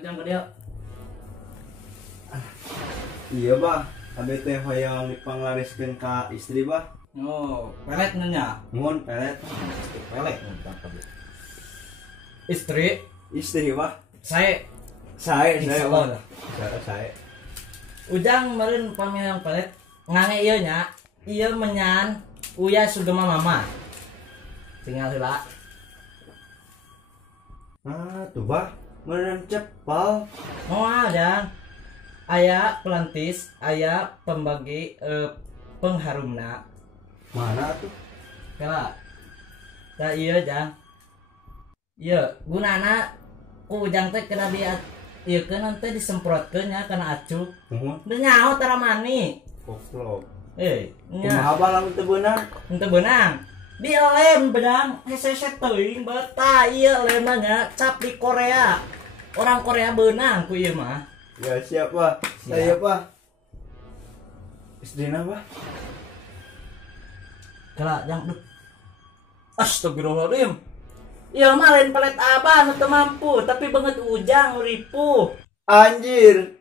Ujang ke dia. Iya bah, abis teh hoyong dipanglariskeun ka istri bah. Oh, pelet nanya. Mun pelet. Pelet istri Istri bah. saya Saya Allah. Saya. Ujang meureun pamilyang pelet ngange ieu nya. Ieu menyan uya sugema mama. Tinggal heula. Ah, tuh bah. Meureun cepal. Moal Jang. Aya pelantis, aya pembagi pengharumna. Mana tuh? Kala. Da ieu Jang. Ieu gunana ku Ujang teh kena dia ieu keun teh disemprotkeun nya kana acuk. Mun Da nyaho tara mani. goblok. Nya Kumaha bah lamun teu beunang? henteu beunang. Di lem bedang hese-hese teuing beta ieu lemna nya cap di Korea. Orang Korea beunang ku ieu mah. Ya siap bah. Siap. Saya bah. Istrina bah. Kala Jang duh. Astagfirullahaladzim. Ieu mah lain pelet abah nu teu mampu, tapi banget Ujang ripuh. Anjir.